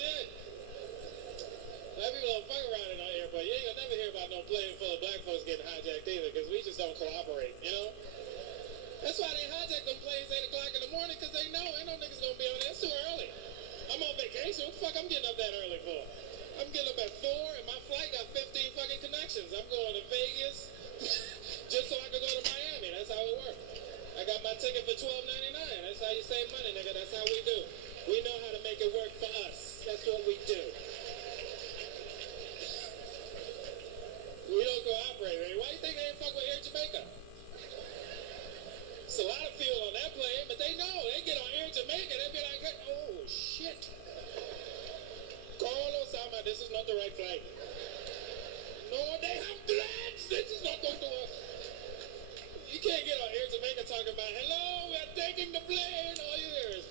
shit. Black people don't fuck around in our airport. You ain't gonna never hear about no plane full of black folks getting hijacked either, because we just don't cooperate, you know? That's why they hijack them planes 8 o'clock in the morning, because they know ain't no niggas gonna be on there. It's too early. I'm on vacation. What the fuck I'm getting up that early for? I'm getting up at 4, and my flight got 15 fucking connections. I'm going to Vegas just so I can go to Miami. That's how it works. I got my ticket for $12.99. That's how you save money, nigga. That's how we do. We know how to make it work for us. That's what we do. We don't cooperate, right? Why do you think they ain't fuck with Air Jamaica? It's a lot of fuel on that plane, but they know. They get on Air Jamaica, they be like, oh, shit. Call Osama, this is not the right flight. No, they have plans. This is not going to work. You can't get on Air Jamaica talking about, hello, we're taking the plane. All you hear is,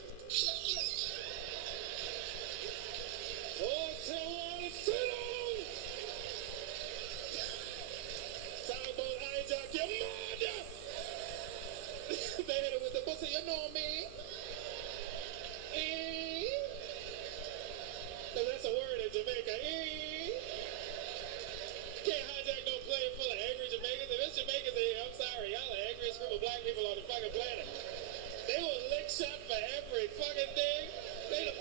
oh, someone sit down. Talk about hijack your mother. They hit it with the pussy, you know me. Cause that's a word in Jamaica. Can't hijack no plane full of angry Jamaicans. If it's Jamaicans in here, I'm sorry. Y'all the angriest group of black people on the fucking planet. They will lick shot for every fucking thing. They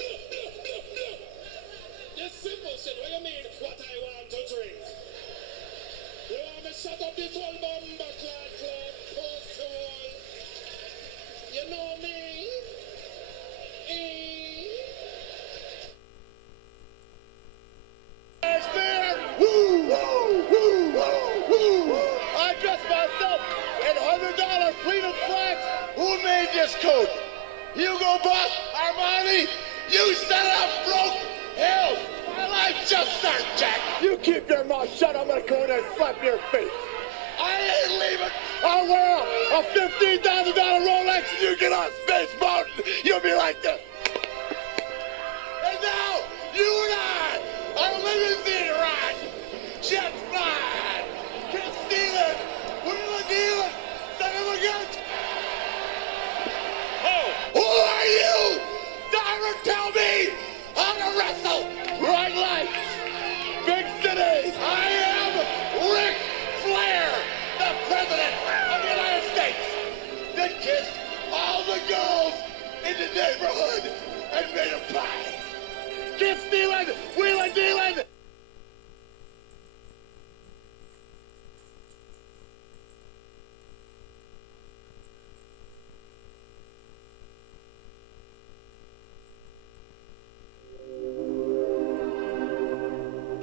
just simple shit. What do you mean, what I want to drink? You want me to shut up this whole bomber clad club, post to wall? You know me? I dressed myself in $100 pleated slacks. Who made this coat? Hugo Boss, Armani? You set it up, broke? Hell, my life just started, Jack. You keep your mouth shut. I'm gonna go in there and slap your face. I ain't leaving. I'll wear a $15,000 Rolex and you get on Space Mountain. You'll be like this. And now, you and I are living the ride. Jet flying. Keep stealing. Wheeling, dealing. Son of a gun. Oh. Who are you? Diver, tell me how to wrestle. Right lights. Big cities. I am Ric Flair, the President of the United States, that kissed all the girls in the neighborhood and made them pie. Keep stealing, wheeling, dealing.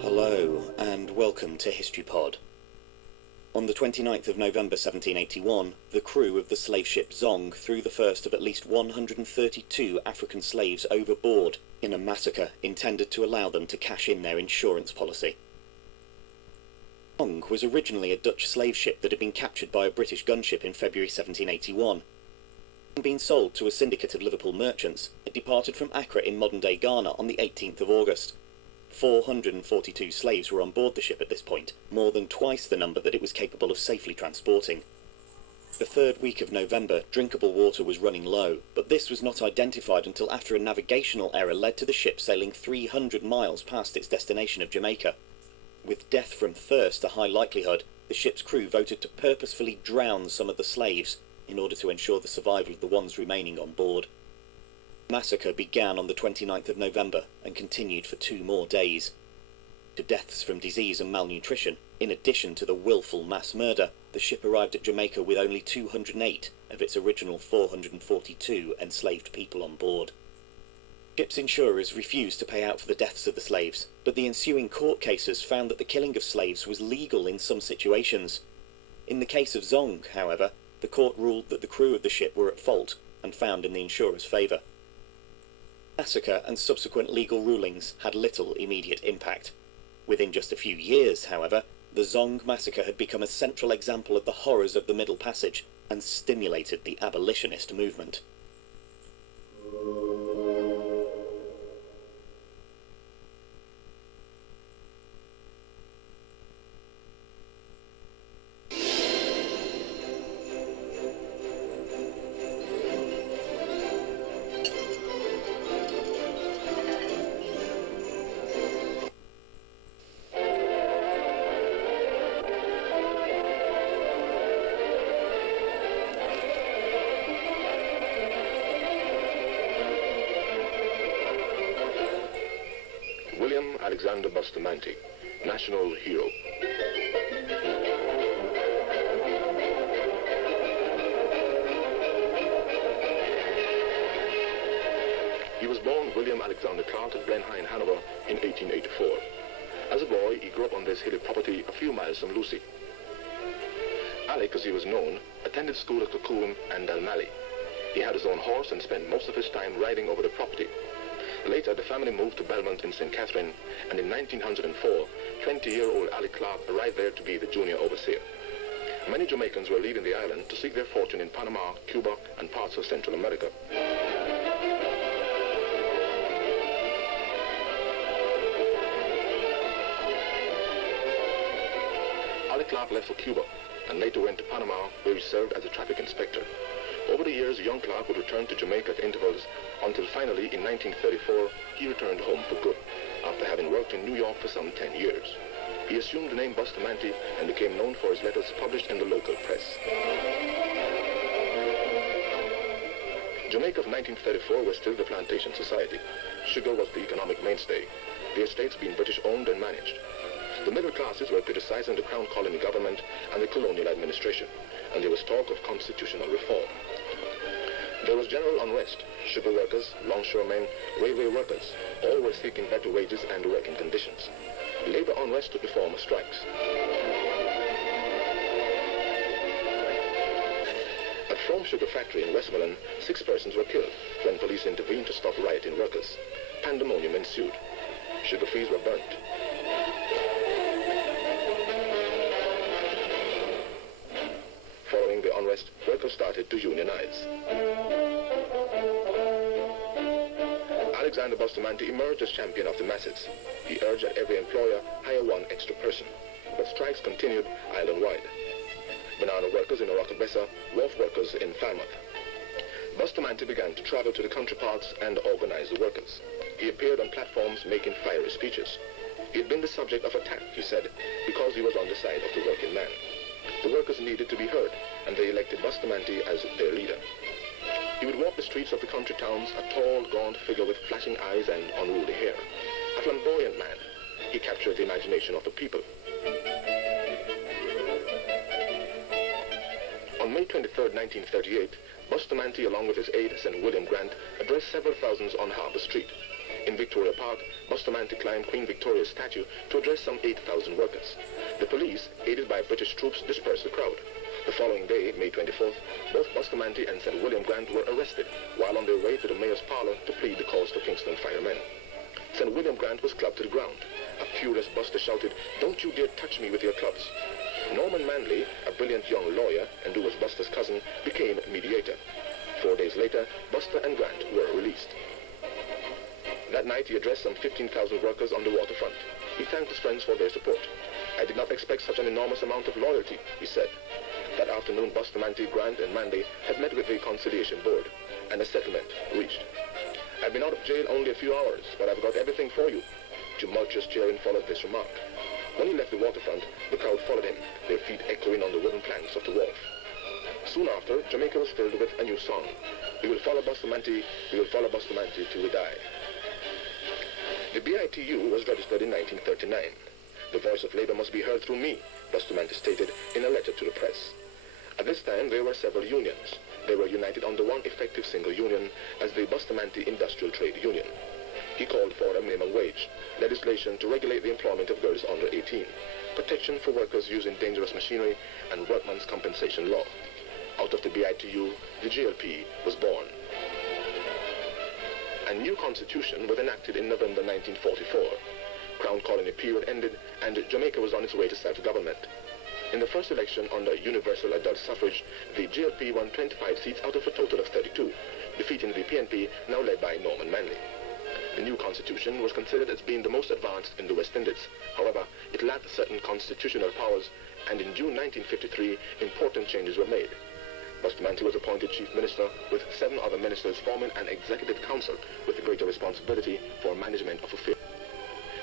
Hello, and welcome to History Pod. On the 29th of November 1781, the crew of the slave ship Zong threw the first of at least 132 African slaves overboard in a massacre intended to allow them to cash in their insurance policy. Zong was originally a Dutch slave ship that had been captured by a British gunship in February 1781. Having been sold to a syndicate of Liverpool merchants, it departed from Accra in modern-day Ghana on the 18th of August. 442 slaves were on board the ship at this point, more than twice the number that it was capable of safely transporting. The third week of November, drinkable water was running low, but this was not identified until after a navigational error led to the ship sailing 300 miles past its destination of Jamaica. With death from thirst a high likelihood, the ship's crew voted to purposefully drown some of the slaves in order to ensure the survival of the ones remaining on board. The massacre began on the 29th of November and continued for 2 more days. To deaths from disease and malnutrition, in addition to the willful mass murder, the ship arrived at Jamaica with only 208 of its original 442 enslaved people on board. The ship's insurers refused to pay out for the deaths of the slaves, but the ensuing court cases found that the killing of slaves was legal in some situations. In the case of Zong, however, the court ruled that the crew of the ship were at fault and found in the insurers' favour. Massacre and subsequent legal rulings had little immediate impact. Within just a few years, however, the Zong massacre had become a central example of the horrors of the Middle Passage and stimulated the abolitionist movement. Alexander Bustamante, national hero. He was born William Alexander Clark at Blenheim, Hanover in 1884. As a boy, he grew up on this hilly property a few miles from Lucy. Alec, as he was known, attended school at Cocoon and Dalmally. He had his own horse and spent most of his time riding over the property. Later, the family moved to Belmont in St. Catherine, and in 1904, 20-year-old Alec Clark arrived there to be the junior overseer. Many Jamaicans were leaving the island to seek their fortune in Panama, Cuba, and parts of Central America. Alec Clark left for Cuba and later went to Panama, where he served as a traffic inspector. Over the years, young Clark would return to Jamaica at intervals until finally, in 1934, he returned home for good, after having worked in New York for some 10 years. He assumed the name Bustamante and became known for his letters published in the local press. Jamaica of 1934 was still the plantation society. Sugar was the economic mainstay, the estates being British-owned and managed. The middle classes were criticizing the Crown Colony government and the colonial administration, and there was talk of constitutional reform. There was general unrest. Sugar workers, longshoremen, railway workers, all were seeking better wages and working conditions. Labor unrest took the form of strikes. At Frome Sugar Factory in Westmoreland, 6 persons were killed when police intervened to stop rioting workers. Pandemonium ensued. Sugar fields were burnt. Following the unrest, workers started to unionize. Alexander Bustamante emerged as champion of the masses. He urged that every employer hire 1 extra person. But strikes continued island-wide. Banana workers in Orocabessa, wharf workers in Falmouth. Bustamante began to travel to the country parts and organize the workers. He appeared on platforms making fiery speeches. He had been the subject of attack, he said, because he was on the side of the working man. The workers needed to be heard, and they elected Bustamante as their leader. He would walk the streets of the country towns, a tall, gaunt figure with flashing eyes and unruly hair. A flamboyant man, he captured the imagination of the people. On May 23, 1938, Bustamante, along with his aide, St. William Grant, addressed several thousands on Harbour Street. In Victoria Park, Bustamante climbed Queen Victoria's statue to address some 8,000 workers. The police, aided by British troops, dispersed the crowd. The following day, May 24th, both Bustamante and St. William Grant were arrested while on their way to the mayor's parlor to plead the cause for Kingston firemen. St. William Grant was clubbed to the ground. A furious Buster shouted, "Don't you dare touch me with your clubs." Norman Manley, a brilliant young lawyer and who was Buster's cousin, became mediator. 4 days later, Buster and Grant were released. That night, he addressed some 15,000 workers on the waterfront. He thanked his friends for their support. "I did not expect such an enormous amount of loyalty," he said. That afternoon, Bustamante, Grant, and Manley had met with the conciliation board, and a settlement reached. "I've been out of jail only a few hours, but I've got everything for you." Tumultuous cheering followed this remark. When he left the waterfront, the crowd followed him, their feet echoing on the wooden planks of the wharf. Soon after, Jamaica was filled with a new song. "We will follow Bustamante, we will follow Bustamante till we die." The BITU was registered in 1939. "The voice of labor must be heard through me," Bustamante stated in a letter to the press. At this time, there were several unions. They were united under one effective single union as the Bustamante Industrial Trade Union. He called for a minimum wage, legislation to regulate the employment of girls under 18, protection for workers using dangerous machinery, and workman's compensation law. Out of the BITU, the GLP was born. A new constitution was enacted in November 1944. Crown Colony period ended, and Jamaica was on its way to self-government. In the first election under universal adult suffrage, the GLP won 25 seats out of a total of 32, defeating the PNP, now led by Norman Manley. The new constitution was considered as being the most advanced in the West Indies. However, it lacked certain constitutional powers, and in June 1953, important changes were made. Bustamante was appointed chief minister, with 7 other ministers forming an executive council with greater responsibility for management of affairs.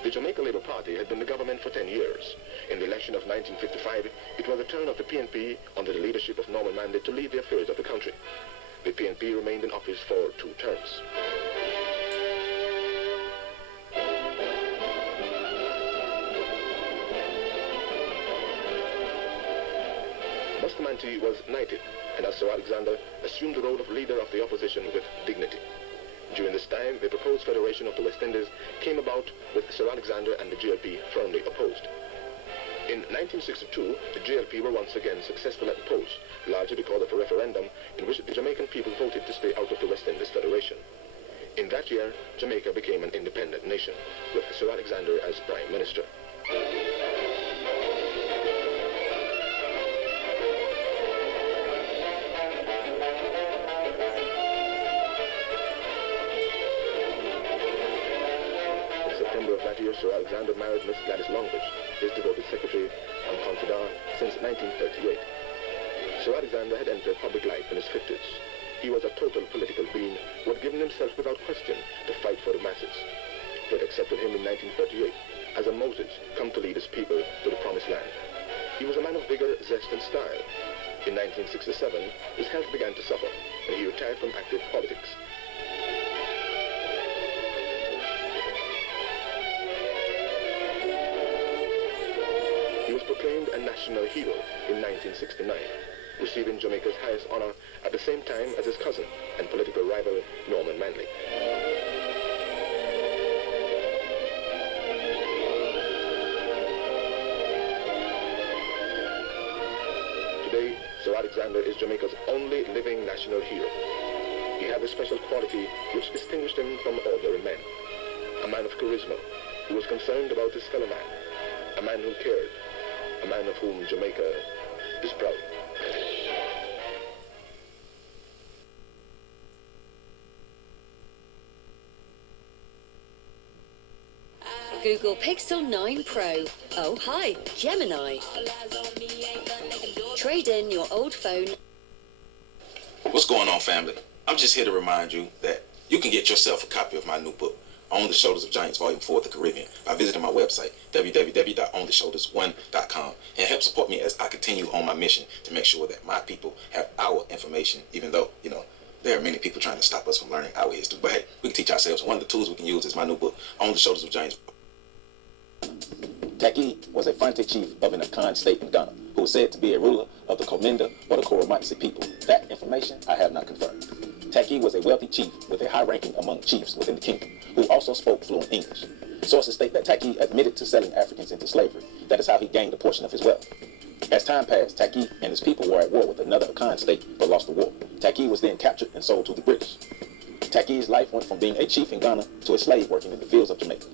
The Jamaica Labour Party had been the government for 10 years. In the election of 1955, it was the turn of the PNP, under the leadership of Norman Manley, to lead the affairs of the country. The PNP remained in office for 2 terms. Bustamante was knighted, and as Sir Alexander assumed the role of leader of the opposition with dignity. During this time, the proposed federation of the West Indies came about with Sir Alexander and the GLP firmly opposed. In 1962, the GLP were once again successful at the polls, largely because of a referendum in which the Jamaican people voted to stay out of the West Indies Federation. In that year, Jamaica became an independent nation, with Sir Alexander as Prime Minister. In September of that year, Sir Alexander married Miss Gladys Longbridge, his devoted secretary and confidant since 1938. Sir Alexander had entered public life in his 50s. He was a total political being who had given himself without question to fight for the masses. They had accepted him in 1938 as a Moses come to lead his people to the promised land. He was a man of vigor, zest, and style. In 1967, his health began to suffer, and he retired from active politics. He was proclaimed a national hero in 1969, receiving Jamaica's highest honor at the same time as his cousin and political rival, Norman Manley. Today, Sir Alexander is Jamaica's only living national hero. He had a special quality which distinguished him from ordinary men. A man of charisma, who was concerned about his fellow man. A man who cared. A man of whom Jamaica is proud. Google Pixel 9 Pro. Oh, hi, Gemini. Trade in your old phone. What's going on, family? I'm just here to remind you that you can get yourself a copy of my new book, On the Shoulders of Giants, Volume 4 of the Caribbean, by visiting my website, www.ontheshoulders1.com, and help support me as I continue on my mission to make sure that my people have our information, even though, there are many people trying to stop us from learning our history. But hey, we can teach ourselves. One of the tools we can use is my new book, On the Shoulders of Giants. Taki was a Fronte chief of an Akan state in Ghana, who was said to be a ruler of the Kominda or the Koromatsi people. That information I have not confirmed. Taki was a wealthy chief with a high ranking among chiefs within the kingdom, who also spoke fluent English. Sources state that Taki admitted to selling Africans into slavery. That is how he gained a portion of his wealth. As time passed, Taki and his people were at war with another Akan state, but lost the war. Taki was then captured and sold to the British. Taki's life went from being a chief in Ghana to a slave working in the fields of Jamaica.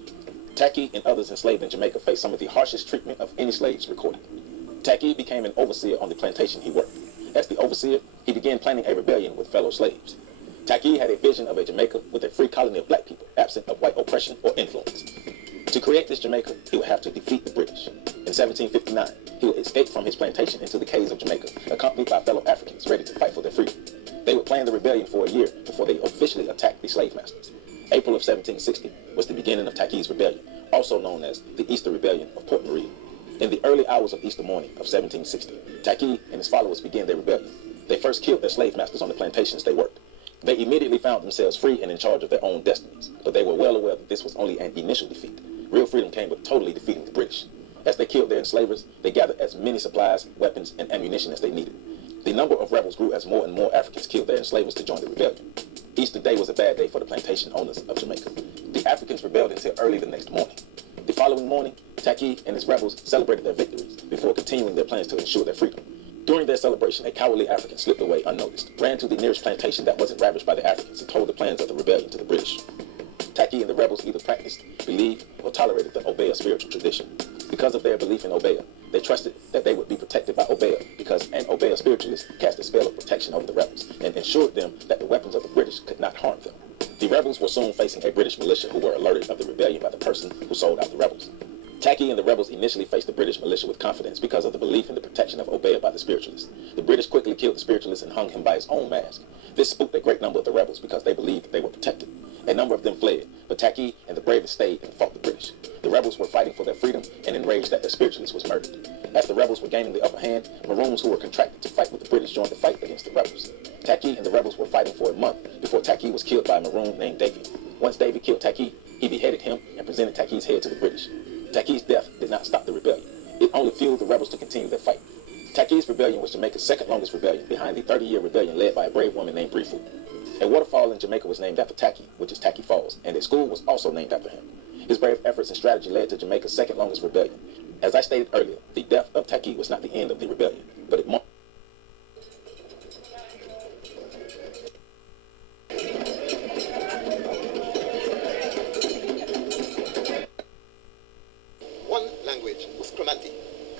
Taki and others enslaved in Jamaica faced some of the harshest treatment of any slaves recorded. Taki became an overseer on the plantation he worked. As the overseer, he began planning a rebellion with fellow slaves. Taki had a vision of a Jamaica with a free colony of black people, absent of white oppression or influence. To create this Jamaica, he would have to defeat the British. In 1759, he would escape from his plantation into the caves of Jamaica, accompanied by fellow Africans ready to fight for their freedom. They would plan the rebellion for a year before they officially attacked the slave masters. April of 1760 was the beginning of Taki's rebellion, also known as the Easter Rebellion of Port Maria. In the early hours of Easter morning of 1760, Taki and his followers began their rebellion. They first killed their slave masters on the plantations they worked. They immediately found themselves free and in charge of their own destinies, but they were well aware that this was only an initial defeat. Real freedom came with totally defeating the British. As they killed their enslavers, they gathered as many supplies, weapons, and ammunition as they needed. The number of rebels grew as more and more Africans killed their enslavers to join the rebellion. Easter Day was a bad day for the plantation owners of Jamaica. The Africans rebelled until early the next morning. The following morning, Taki and his rebels celebrated their victories before continuing their plans to ensure their freedom. During their celebration, a cowardly African slipped away unnoticed, ran to the nearest plantation that wasn't ravaged by the Africans, and told the plans of the rebellion to the British. Taki and the rebels either practiced, believed, or tolerated the Obeah spiritual tradition. Because of their belief in Obeah, they trusted that they would be protected by Obeah, because an Obeah spiritualist cast a spell of protection over the rebels and ensured them that the weapons of the British could not harm them. The rebels were soon facing a British militia who were alerted of the rebellion by the person who sold out the rebels. Taki and the rebels initially faced the British militia with confidence because of the belief in the protection of Obeah by the spiritualists. The British quickly killed the spiritualist and hung him by his own mask. This spooked a great number of the rebels because they believed that they were protected. A number of them fled, but Taki and the bravest stayed and fought the British. The rebels were fighting for their freedom and enraged that their spiritualist was murdered. As the rebels were gaining the upper hand, Maroons who were contracted to fight with the British joined the fight against the rebels. Taki and the rebels were fighting for a month before Taki was killed by a Maroon named Davy. Once Davy killed Taki, he beheaded him and presented Taki's head to the British. Taki's death did not stop the rebellion. It only fueled the rebels to continue their fight. Taki's rebellion was Jamaica's second longest rebellion, behind the 30-year rebellion led by a brave woman named Brieful. A waterfall in Jamaica was named after Taki, which is Taki Falls, and a school was also named after him. His brave efforts and strategy led to Jamaica's second longest rebellion. As I stated earlier, the death of Taki was not the end of the rebellion, but it marked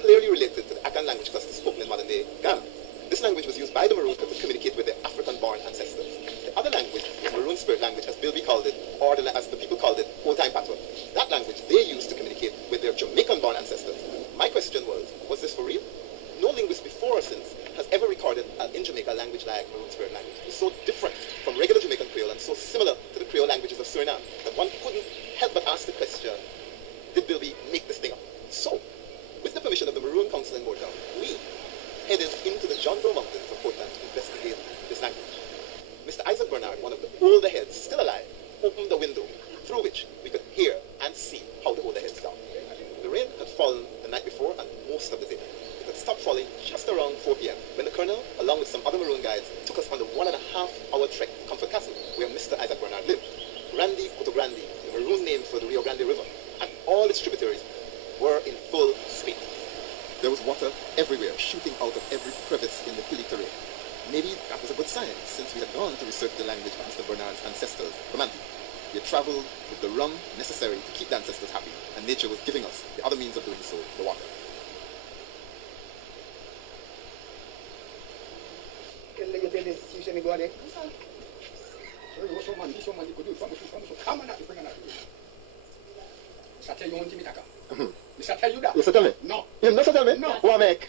clearly related to the Akan language cluster spoken in modern-day Ghana. This language was used by the Maroons to communicate with their African-born ancestors. The other language was Maroon Spirit language, as Bill B called it, or as the people called it, old-time patois. That language they used to communicate with their Jamaican-born ancestors. My question was this for real? No linguist before or since has ever recorded in Jamaica a language like Maroon Spirit language. It's so different from regular Jamaican Creole and so similar to the Creole languages of Suriname that one couldn't help but ask the question, did Bill B make this thing up? So, with the permission of the Maroon Council in Moortown, we headed into the John Doe Mountains of Portland to investigate this language. Mr. Isaac Bernard, one of the older heads still alive, opened the window through which we could hear and see how the older heads talk. The rain had fallen the night before and most of the day. It had stopped falling just around 4 p.m. when the Colonel, along with some other Maroon guides, took us on the 1.5-hour trek to Comfort Castle, where Mr. Isaac Bernard lived. Grande Coto Grande, the Maroon name for the Rio Grande River, and all its tributaries were in full swing. There was water everywhere, shooting out of every crevice in the hilly terrain. Maybe that was a good sign, since we had gone to research the language of Mr. Bernard's ancestors, Bamanti. We had traveled with the rum necessary to keep the ancestors happy, and nature was giving us the other means of doing so, the water. Mr. Tell you that? You tell me? No. You not tell me? No. What make?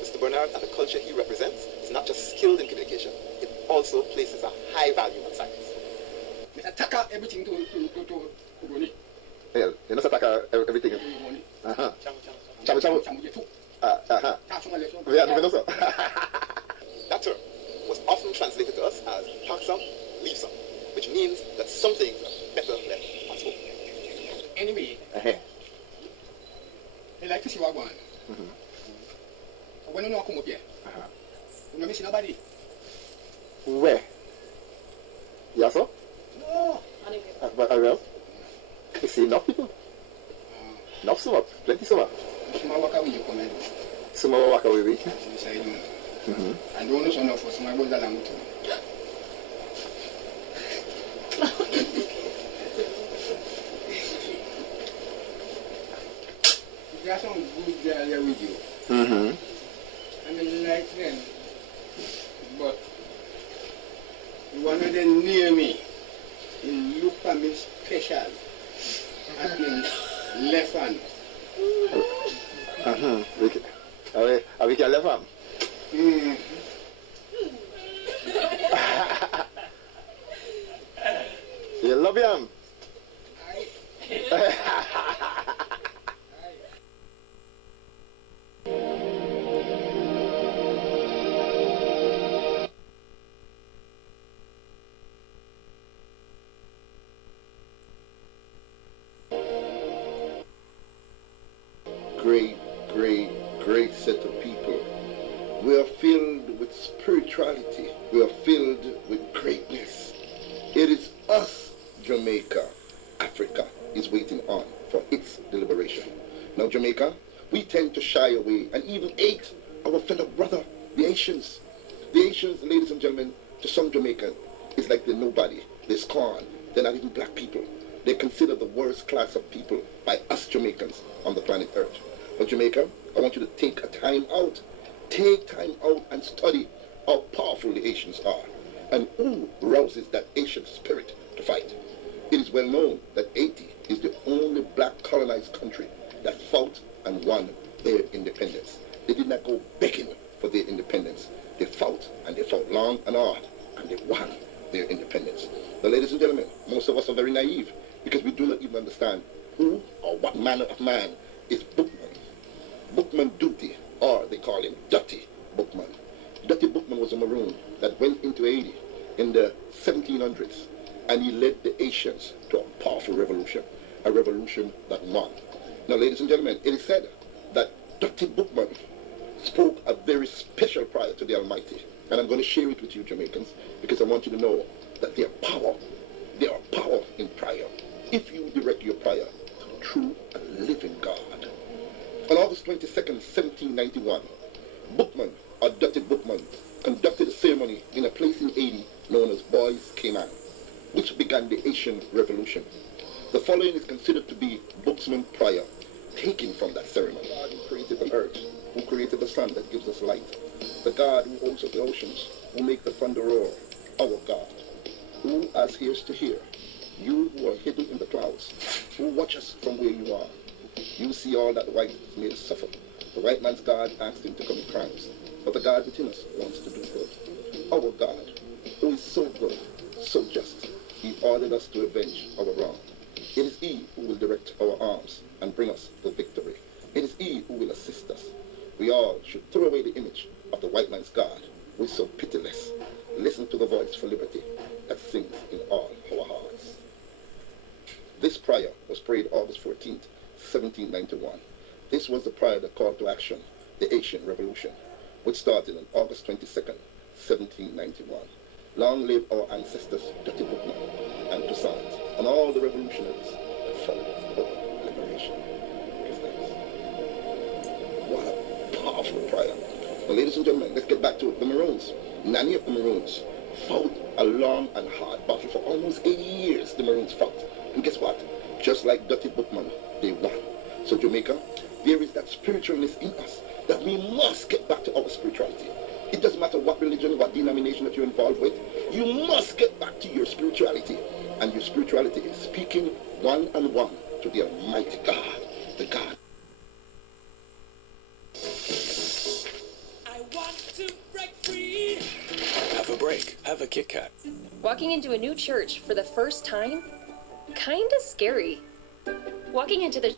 Mr. Bernard and the culture he represents is not just skilled in communication, it also places a high value on science. Mr. Taka everything to Roni. Yeah, you know Taka everything. Uh-huh. Chamu chamu. Uh-huh. That term was often translated to us as park some, leave some, which means that some things are better left unspoken. Anyway, they like to see what going. When you know come up here, you don't miss nobody. Where? Yes, sir? No. But well, you see enough people? Enough so much, plenty so much. Small work away you come and Small walk away with. say do. And don't know so enough for small boys along with you. There's some good girl here with you. I mean, like them. But one of them near me, he look at me special. That means left hand. Are we can left arm? You love him? Great set of people. We are filled with spirituality. We are filled with greatness. It is us, Jamaica. Africa is waiting on for its deliberation. Now, Jamaica, we tend to shy away and even hate our fellow brother, the Haitians. The Haitians, ladies and gentlemen, to some Jamaicans, is like they're nobody. They're scorned. They're not even black people. They're considered the worst class of people by us Jamaicans on the planet Earth. But Jamaica, I want you to take a time out. Take time out and study how powerful the Haitians are and who rouses that Haitian spirit to fight. It is well known that Haiti is the only black colonized country that fought and won their independence. They did not go begging for their independence. They fought, and they fought long and hard, and they won their independence. Now, ladies and gentlemen, most of us are very naive because we do not even understand who or what manner of man is Bookman. Bookman Duty, or they call him Dirty Bookman. Dirty Bookman was a Maroon that went into Haiti in the 1700s, and he led the Haitians to a powerful revolution. a revolution that won. Now, ladies and gentlemen, it is said that Dr. Bookman spoke a very special prayer to the Almighty. And I'm going to share it with you, Jamaicans, because I want you to know that there are power in prayer. If you direct your prayer to the true and living God. On August 22nd, 1791, Bookman, or Dr. Bookman, conducted a ceremony in a place in Haiti known as Boys Cayman, which began the Haitian Revolution. The following is considered to be Bookman's prayer, taken from that ceremony. God who created the earth, who created the sun that gives us light, the God who holds up the oceans, who make the thunder roar, our God, who has ears to hear, you who are hidden in the clouds, who watch us from where you are. You see all that the white has made us suffer. The white man's God asked him to commit crimes, but the God within us wants to do good. Our God, who is so good, so just, he ordered us to avenge our wrong. It is he who will direct our arms and bring us the victory. It is he who will assist us. We all should throw away the image of the white man's God, who is so pitiless. Listen to the voice for liberty that sings in all our hearts. This prayer was prayed August 14th, 1791. This was the prayer that called to action the Haitian Revolution, which started on August 22nd, 1791. Long live our ancestors, Dr. Bookman and Toussaint, and all the revolutionaries that followed our liberation. Give thanks. What a powerful prayer. Now, ladies and gentlemen, let's get back to it. The Maroons, many of the Maroons fought a long and hard battle for almost 80 years. The Maroons fought. And guess what? Just like Dr. Bookman, they won. So Jamaica, there is that spiritualness in us that we must get back to our spirituality. It doesn't matter what religion, what denomination that you're involved with. You must get back to your spirituality. And your spirituality is speaking one-on-one to the Almighty God, the God. I want to break free. Have a break. Have a Kit Kat. Walking into a new church for the first time? Kinda scary. Walking into the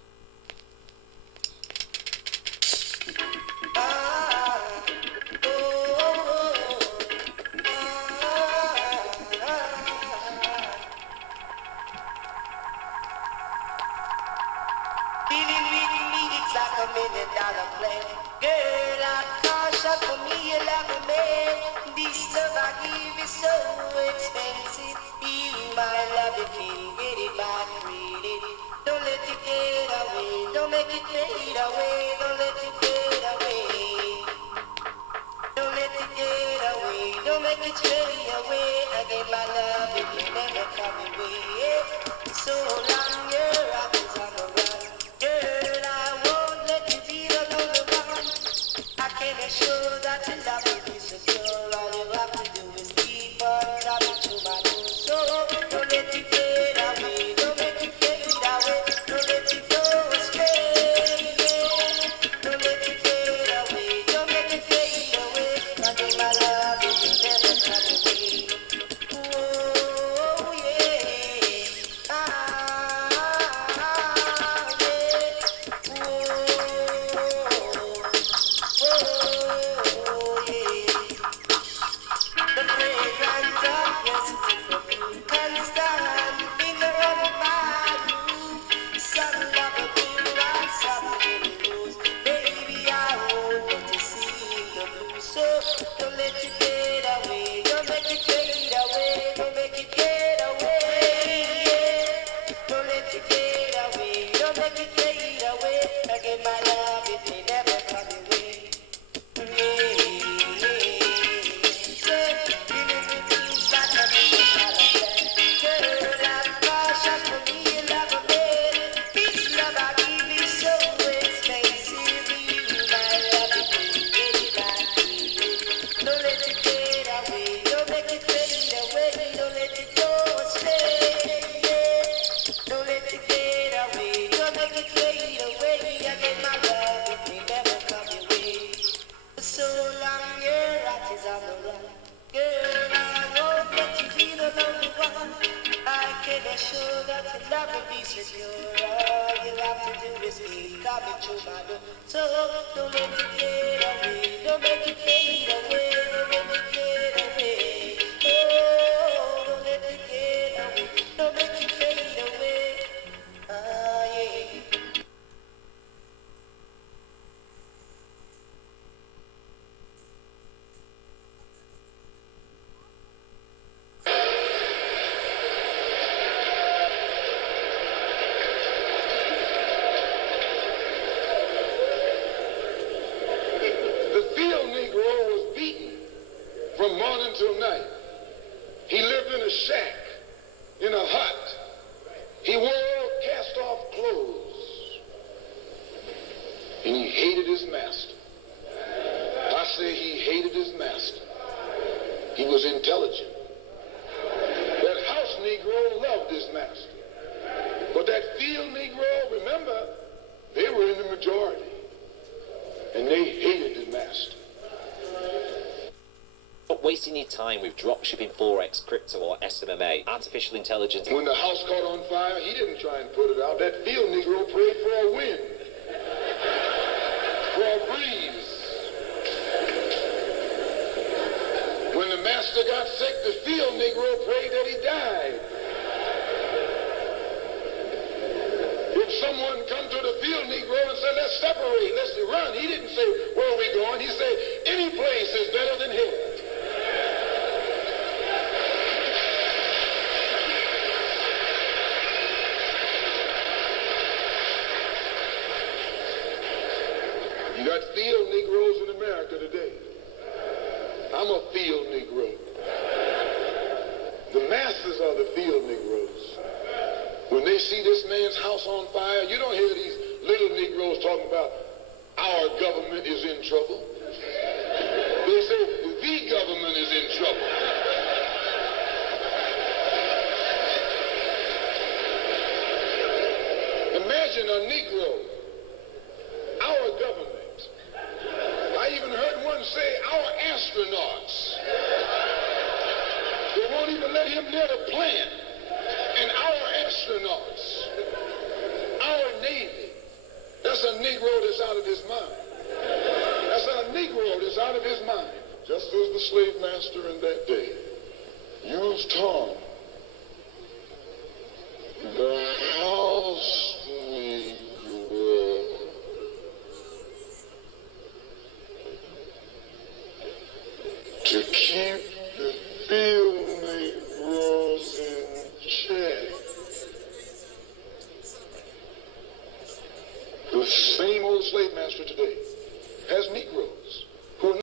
a shack, in a hut. He wore cast-off clothes. And he hated his master. I say he hated his master. He was intelligent. That house Negro loved his master. But that field Negro, remember, they were in the majority. And they hated his master. Stop wasting your time with dropshipping, forex, crypto, or SMMA, artificial intelligence. When the house caught on fire, he didn't try and put it out. That field Negro prayed for a wind, for a breeze. When the master got sick, the field Negro prayed that he died. If someone come to the field Negro and said, let's separate, let's run, he didn't say, where are we going? He said, any place is better than here. You got field Negroes in America today. I'm a field Negro. The masses are the field Negroes. When they see this man's house on fire, you don't hear these little Negroes talking about our government is in trouble. They say the government is in trouble. Imagine a Negro, our government. I even heard one say, our astronauts. They won't even let him near the plant. And our astronauts, our Navy, that's a Negro that's out of his mind. That's a Negro that's out of his mind. Just as the slave master in that day used Tom, the house Negro, to keep the field Negroes in check. The same old slave master today has Negroes